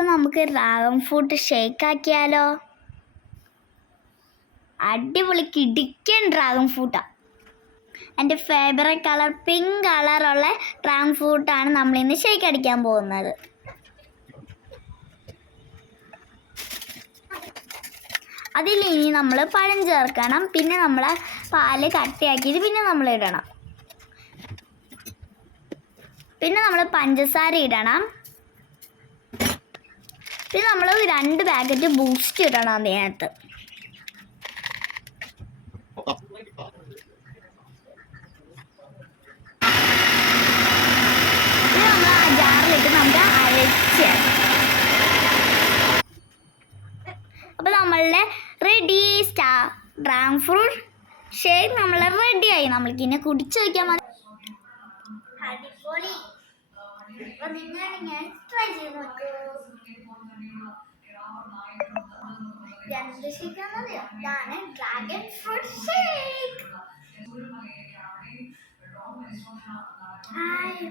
അപ്പം നമുക്ക് dragon fruit shake ആക്കിയാലോ? അടിപൊളി കിടിക്കൻ ഡ്രാഗൺ ഫ്രൂട്ടാണ്. എൻ്റെ ഫേവറേറ്റ് കളർ പിങ്ക് കളറുള്ള ഡ്രാഗൺ ഫ്രൂട്ടാണ് നമ്മളിന്ന് ഷേക്ക് അടിക്കാൻ പോകുന്നത്. അതിലിനി നമ്മൾ പഴം ചേർക്കണം. പിന്നെ നമ്മൾ പാല് കട്ടിയാക്കിയിട്ട് പിന്നെ നമ്മൾ ഇടണം. പിന്നെ നമ്മൾ പഞ്ചസാര ഇടണം. പിന്നെ നമ്മൾ 2 പാക്കറ്റ് ബൂസ്റ്റ് ഇടണം അതിനകത്ത്. പിന്നെ നമ്മൾ ആ ജാറിലിട്ട് നമുക്ക് അരച്ച്. അപ്പോൾ നമ്മളുടെ റെഡി ഡ്രാഗൺ ഫ്രൂട്ട് ഷേക്ക് നമ്മൾ റെഡിയായി. നമ്മൾക്കിന്നെ കുടിച്ച് വയ്ക്കാൻ മതി. അടിപൊളി. അപ്പോൾ നിങ്ങൾ ഞാൻ ട്രൈ ചെയ്ത് നോക്കൂ. എന്ത് ഷേക്കാണെന്നറിയോ? ഇതാണ് ഡ്രാഗൺ ഫ്രൂട്ട് ഷേക്ക്. ഹായ്.